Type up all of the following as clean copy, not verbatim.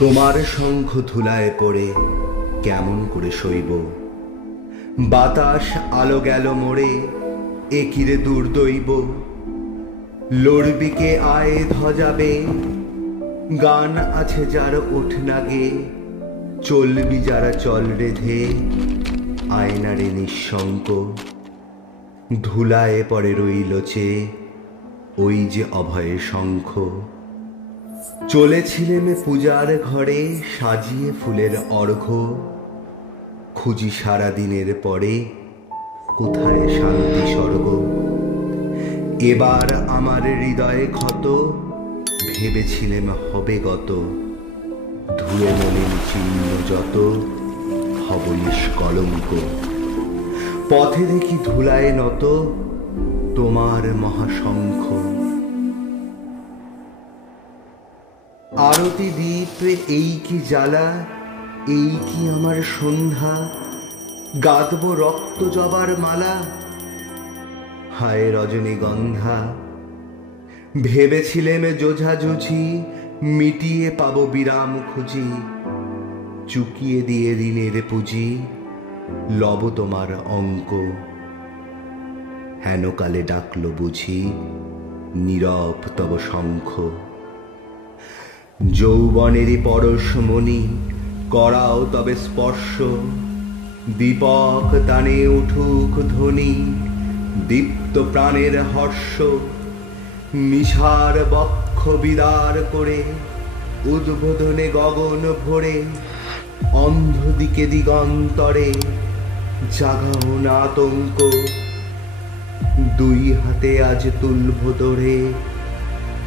তোমার শঙ্খ ধুলায় পড়ে কেমন করে সইব, বাতাস আলো গেল মোড়ে একিরে দুর্দৈব। লড়বিকে আয় ধজাবে, গান আছে যার ওঠ নাগে, চলবি যারা চল রেধে আয়নারে নিঃশঙ্ক। ধুলায় পড়ে রইল চেয়ে ওই যে অভয়ে শঙ্খ। চলেছিলেম পূজার ঘরে সাজিয়ে ফুলের অর্ঘ্য, খুঁজি সারা দিনের পরে কোথায় শান্তি স্বর্গ। এবার আমার হৃদয়ে ক্ষত, ভেবেছিলেম হবে গত, ধুয়ে মলিন চিহ্ন যত হব নিষ্কলঙ্ক। পথে দেখি ধুলায় নত তোমার মহাশঙ্খ। আরতি দ্বীপ এই কি জ্বালা, এই কি আমার সন্ধ্যা, গাঁথব রক্ত জবার মালা, হায় রজনীগন্ধা। ভেবেছিলেম যোঝাঝুঝি মিটিয়ে পাবো বিরাম খুঁজি, চুকিয়ে দিয়ে ঋণের পুঁজি লব তোমার অঙ্ক। হেনকালে ডাকলো বুঝি নীরব তব শঙ্খ। যৌবনেরই পরশমণি করাও তবে স্পর্শ, দীপক তানে উঠুক ধ্বনি দীপ্ত প্রাণের হর্ষ। নিশার বক্ষ বিদার করে উদ্বোধনে গগন ভরে, অন্ধদিকে দিগন্তরে জাগাও না আতঙ্ক। দুই হাতে আজ তুলব ধরে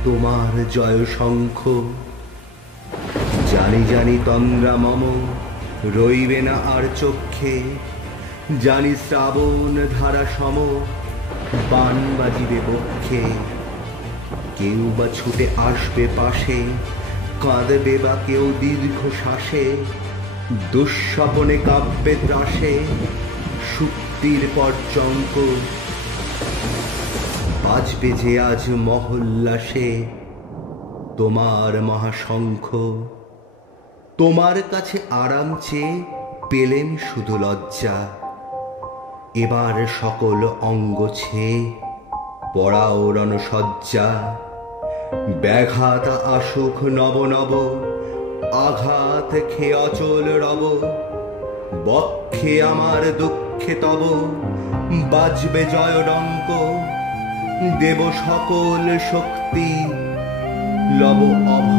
তোমার জয় শঙ্খ। জানি জানি তন্দ্রা মম রইবে না আর চক্ষে, জানি শ্রাবণ ধারা সম বান বাজিবে বক্ষে। কেউ বা ছুটে আসবে পাশে, কাঁদবে বা কেউ দীর্ঘ শ্বাসে, দুঃস্বপনে কাব্যে ত্রাসে সুক্তির পর্যঙ্ক। বাজবে যে আজ মহোল্লাসে তোমার মহাশঙ্খ। তোমার কাছে আরাম চেয়ে পেলেম শুধু লজ্জা, এবার সকল অঙ্গ ছেয়ে পড়াও রণসজ্জা। ব্যাঘাত আসুক নব নব, আঘাত খেয়ে অচল রব, বক্ষে আমার দুঃখে তব বাজবে জয়ডঙ্ক। দেব সকল শক্তি লব অভয়